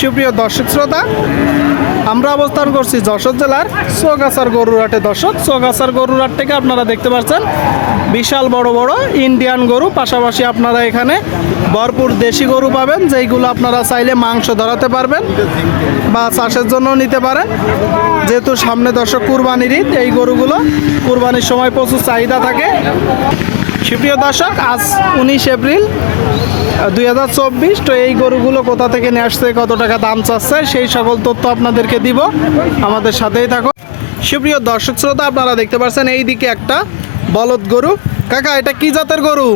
সুপ্রিয় দর্শক শ্রোতা, আমরা অবস্থান করছি যশোর জেলার সোগাছার গরুরহাটে। দর্শক, সোগাছার গরুরহাট থেকে আপনারা দেখতে পাচ্ছেন, বিশাল বড় বড় ইন্ডিয়ান গরু। পাশাপাশি আপনারা এখানে ভরপুর দেশি গরু পাবেন, যেইগুলো আপনারা চাইলে মাংস ধরাতে পারবেন বা চাষের জন্য নিতে পারেন। যেহেতু সামনে দর্শক, কুরবানির ঈদ, এই গরুগুলো কুরবানির সময় প্রচুর চাহিদা থাকে। সুপ্রিয় দর্শক, আজ উনিশ এপ্রিল দুই হাজার চব্বিশ তো এই গরুগুলো কোথা থেকে নিয়ে আসছে কত টাকা দাম চাচ্ছে সেই সকল তথ্য আপনাদেরকে দিব। আমাদের সাথেই থাকো সুপ্রিয় দর্শক শ্রোতা আপনারা দেখতে পাচ্ছেন এই দিকে একটা বলদ গরু। কাকা এটা কি জাতের গরু?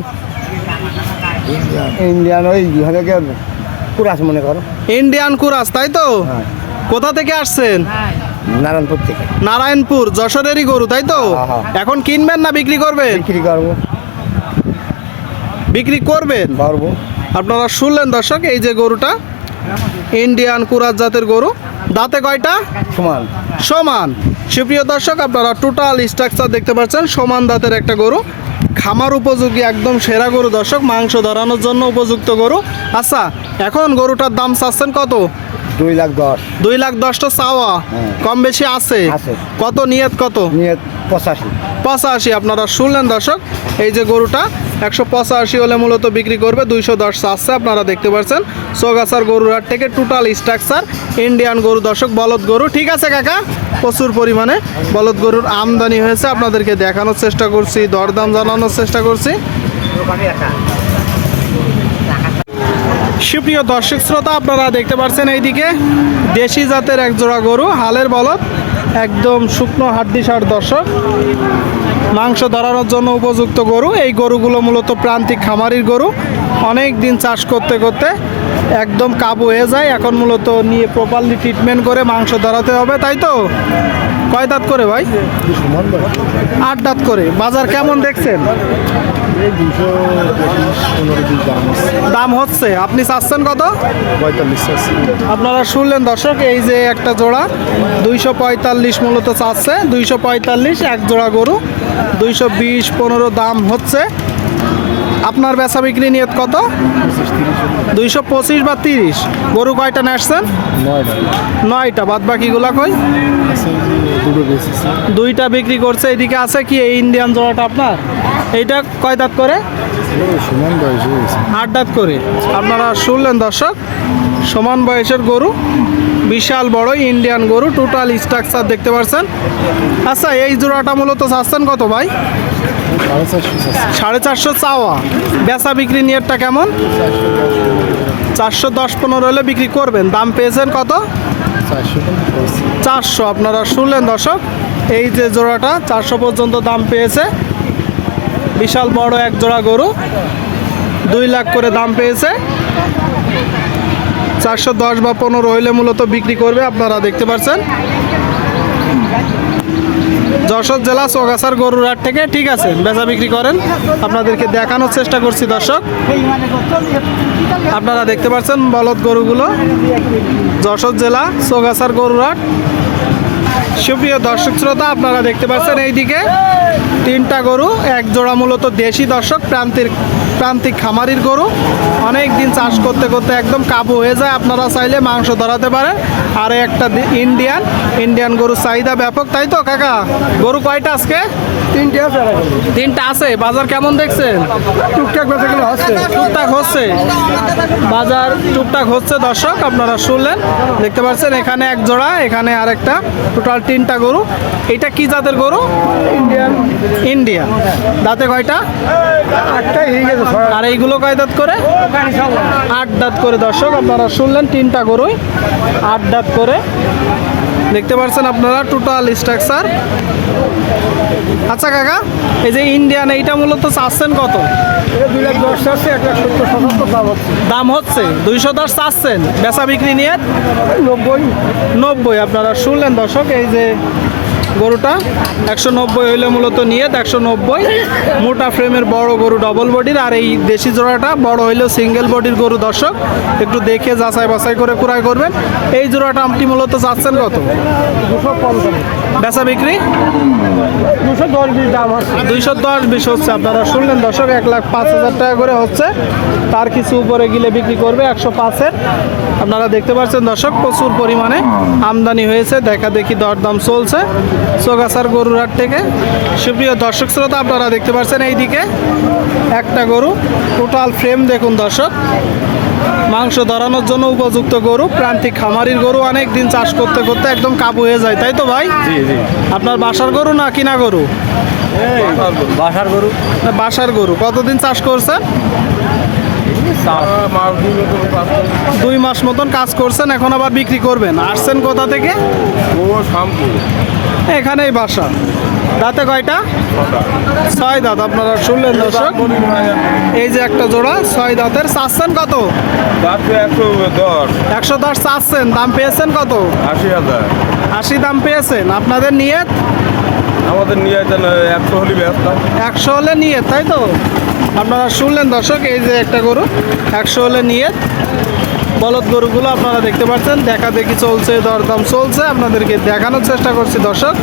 ইন্ডিয়ান। ওই কুরাস মনে করো। ইন্ডিয়ান কুরাস তাই তো? হ্যাঁ। কোথা থেকে আসছেন? নারায়ণপুর থেকে। নারায়ণপুর যশোরেরই গরু তাই তো? হ্যাঁ, হ্যাঁ। এখন কিনবেন না বিক্রি করবেন? বিক্রি করব। বিক্রি করবেন? পারব আপনারা শুনলেন দর্শক এই যে গরুটা ইন্ডিয়ান কুরাস জাতের গরু। দাঁতে কয়টা? সমান। সমান। সুপ্রিয় দর্শক আপনারা টোটাল স্ট্রাকচার দেখতে পাচ্ছেন সমান দাঁতের একটা গরু। খামার উপযোগী একদম সেরা গরু দর্শক মাংস ধরানোর জন্য উপযুক্ত গরু। আচ্ছা এখন গরুটার দাম চাচ্ছেন কত? দুই লাখ দশ। দুই লাখ দশটা চাওয়া। হ্যাঁ। কম বেশি আছে। কত নিয়ত কত? নিয়ে পঁচাশি। পঁচাশি আপনারা শুনলেন দর্শক এই যে গরুটা। একশো পঁচাশি হলে মূলত বিক্রি করবে দুইশো দশ চাচ্ছে আপনারা দেখতে পাচ্ছেন। গরুর হাট থেকে টোটাল স্ট্রাকচার ইন্ডিয়ান গরু দর্শক, বলদ গরু। ঠিক আছে কাকা, প্রচুর পরিমাণে বলদ গরুর আমদানি হয়েছে, আপনাদেরকে দেখানোর চেষ্টা করছি, দরদাম জানানোর চেষ্টা করছি। সুপ্রিয় দর্শক শ্রোতা, আপনারা দেখতে পাচ্ছেন এইদিকে দেশি জাতের এক জোড়া গরু, হালের বলদ, একদম শুকনো হাড্ডিসার দর্শক। মাংস ধরানোর জন্য উপযুক্ত গরু। এই গরুগুলো মূলত প্রান্তিক খামারির গরু। অনেক দিন চাষ করতে করতে একদম কাবু হয়ে যায়। এখন মূলত নিয়ে প্রপারলি ট্রিটমেন্ট করে মাংস ধরাতে হবে তাই তো? কয় দাঁত করে ভাই? আট দাঁত করে। বাজার কেমন দেখছেন? দাম হচ্ছে। আপনি চাচ্ছেন কত? আপনারা শুনলেন দর্শক এই যে একটা জোড়া দুইশো পঁয়তাল্লিশ মূলত চাচ্ছে। দুইশো পঁয়তাল্লিশ এক জোড়া গরু। দুইশো বিশ পনেরো দাম হচ্ছে। আপনার বেচা বিক্রি নিয়ত কত? দুইশো পঁচিশ বা তিরিশ? গরু কয়টা নেসছেন নয়টা। বাদ বাকিগুলা কই? দুইটা বিক্রি করছে। এদিকে আছে কি এই ইন্ডিয়ান জোড়াটা আপনার? এইটা কয় দাঁত করে? আট দাঁত করে। আপনারা শুনলেন দর্শক? সমান বয়সের গরু। বিশাল বড় ইন্ডিয়ান গরু টোটাল স্ট্রাকচার দেখতে পাচ্ছেন আচ্ছা এই জোড়াটা মূলত চাচ্ছেন কত ভাই? সাড়ে চারশো চাওয়া। বেচা বিক্রি নিয়তটা কেমন? চারশো দশ পনেরো হলে বিক্রি করবেন। দাম পেয়েছেন কত? চারশো, আপনারা শুনলেন দর্শক। এই যে জোড়াটা, চারশো পর্যন্ত দাম পেয়েছে। বিশাল বড় এক জোড়া গরু। দুই লাখ করে দাম পেয়েছে। চারশো দশ বা পনেরো হইলে মূলত বিক্রি করবে, আপনারা দেখতে পাচ্ছেন যশোর জেলা চৌগাছার গরুর হাট থেকে, ঠিক আছে, বেচা বিক্রি করেন। আপনাদেরকে দেখানোর চেষ্টা করছি, দর্শক। আপনারা দেখতে পাচ্ছেন বলদ গরুগুলো, যশোর জেলা চৌগাছার গরুরহাট। সুপ্রিয় দর্শক শ্রোতা, আপনারা দেখতে পাচ্ছেন এইদিকে তিনটা গরু, এক জোড়া মূলত দেশি দর্শক প্রান্তিক প্রান্তিক খামারির গরু। অনেক দিন চাষ করতে করতে একদম কাবু হয়ে যায়। আপনারা চাইলে মাংস ধরাতে পারেন। আর একটা ইন্ডিয়ান। ইন্ডিয়ান গরুর চাহিদা ব্যাপক। তাই তো, কাকা? গরু কয়টা আজকে? তিনটে আছে তিনটা আছে বাজার কেমন দেখছেন? টুকটাক বেঁচে হচ্ছে। টুকটাক হচ্ছে। বাজার টুকটাক হচ্ছে দর্শক আপনারা শুনলেন দেখতে পাচ্ছেন এখানে এক জোড়া এখানে আরেকটা টোটাল তিনটা গরু। এটা কি জাতের গরু? ইন্ডিয়ান। ইন্ডিয়া। দাঁতে কয়টা? আর এইগুলো কয় দাঁত করে? আট দাঁত করে দর্শক আপনারা শুনলেন তিনটা গরুই আট দাঁত করে। দেখতে পাচ্ছেন আপনারা টোটাল স্ট্রাকচার আচ্ছা কাকা এই যে ইন্ডিয়ান এইটা মূলত চাচ্ছেন কত? দাম হচ্ছে দুইশো দশ চাচ্ছেন। বেচা বিক্রি নিয়ে? নব্বই। নব্বই আপনারা শুনলেন দর্শক এই যে গরুটা একশো নব্বই হইলে মূলত নিয়ে একশো নব্বই। মোটা ফ্রেমের বড় গরু ডবল বডির আর এই দেশি জোড়াটা বড় হইলেও সিঙ্গেল বডির গরু দর্শক একটু দেখে যাচাই বাছাই করে ক্রয় করবেন। এই জোড়াটা আপনি মূলত চাচ্ছেন কত? দুশো বেচা বিক্রি? দুশো দশ বিশ দাম দুইশো দশ বিশ হচ্ছে আপনারা শুনলেন দর্শক এক লাখ পাঁচ হাজার টাকা করে হচ্ছে। তার কিছু উপরে গিলে বিক্রি করবে একশো পাঁচের। আপনারা দেখতে পাচ্ছেন দর্শক প্রচুর পরিমাণে আমদানি হয়েছে। দেখা দেখি দরদাম চলছে। চোগাছার গরুর হাট থেকে। সুপ্রিয় দর্শক শ্রোতা আপনারা দেখতে পাচ্ছেন এইদিকে একটা গরু টোটাল ফ্রেম দেখুন দর্শক। মাংস ধরানোর জন্য উপযুক্ত গরু প্রান্তিক খামারির গরু অনেক দিন চাষ করতে করতে একদম কাবু হয়ে যায় তাই তো ভাই? আপনার বাসার গরু না কিনা গরু? বাসার গরু। বাসার গরু। কতদিন চাষ করছেন? দুই মাস মতন কাজ করছেন এখন আবার বিক্রি করবেন। আসছেন কোথা থেকে? এখানেই বাসা। দাঁতে কয়টা? ছয় দাঁত আপনারা শুনলেন দর্শক। এই যে একটা জোড়া ছয় দাঁতের। চাচ্ছেন কত? একশো দশ একশো দশ চাচ্ছেন। দাম পেয়েছেন কত? আশি হাজার। আশি দাম পেয়েছেন। আপনাদের নিয়ে আমাদের নিয়ে যেন একশো হলি ব্যবস্থা। একশো হলে নিয়ে, তাই তো? আপনারা শুনলেন দর্শক, এই যে একটা গরু, একশো হলে নিয়ে, বলদ গরুগুলো আপনারা দেখতে পাচ্ছেন, দেখা দেখি চলছে, দরদাম চলছে, আপনাদেরকে দেখানোর চেষ্টা করছি দর্শক।